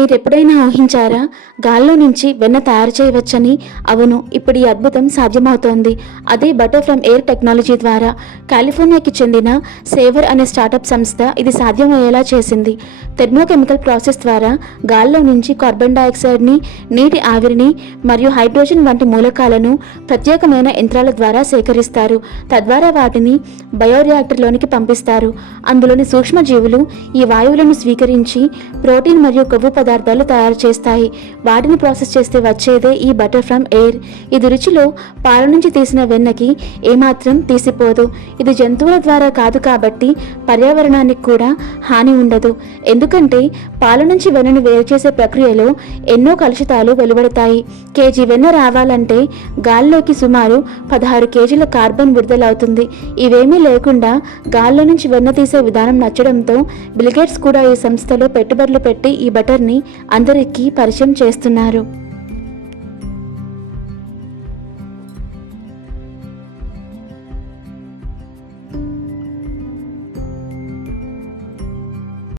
మీరు ఎప్పుడైనా ఊహించారా? గాల్లో నుంచి వెన్న తయారు చేయవచ్చని? అవును ఇప్పుడు ఈ అద్భుతం సాధ్యమవుతోంది. అదే బటర్ ఫ్రమ్ ఎయిర్ టెక్నాలజీ ద్వారా కాలిఫోర్నియాకి చెందిన సేవర్ అనే స్టార్టప్ సంస్థ ఇది సాధ్యమయ్యేలా చేసింది. థెర్మోకెమికల్ ప్రాసెస్ ద్వారా గాల్లో నుంచి కార్బన్ డయాక్సైడ్ని నీటి ఆవిరిని మరియు హైడ్రోజన్ వంటి మూలకాలను ప్రత్యేకమైన యంత్రాల ద్వారా సేకరిస్తారు. తద్వారా వాటిని బయోరియాక్టర్లోనికి పంపిస్తారు. అందులోని సూక్ష్మజీవులు ఈ వాయువులను స్వీకరించి ప్రోటీన్ మరియు కొవ్వు పదార్థాలు తయారు చేస్తాయి. వాటిని ప్రాసెస్ చేస్తే వచ్చేదే ఈ బటర్ ఫ్రమ్ ఎయిర్. ఇది రుచిలో పాల నుంచి తీసిన వెన్నకి ఏమాత్రం తీసిపోదు. ఇది జంతువుల ద్వారా కాదు కాబట్టి పర్యావరణానికి కూడా హాని ఉండదు. ఎందుకంటే పాల నుంచి వెన్నను వేరు చేసే ప్రక్రియలో ఎన్నో కలుషితాలు వెలువడతాయి. కేజీ వెన్న రావాలంటే గాల్లోకి సుమారు పదహారు కేజీల కార్బన్ విడుదలవుతుంది. ఇవేమీ లేకుండా గాల్లో నుంచి వెన్న తీసే విధానం నచ్చడంతో బిల్గేట్స్ కూడా ఈ సంస్థలో పెట్టుబడులు పెట్టి ఈ బటర్ని అందరికీ పరిచయం చేస్తున్నారు.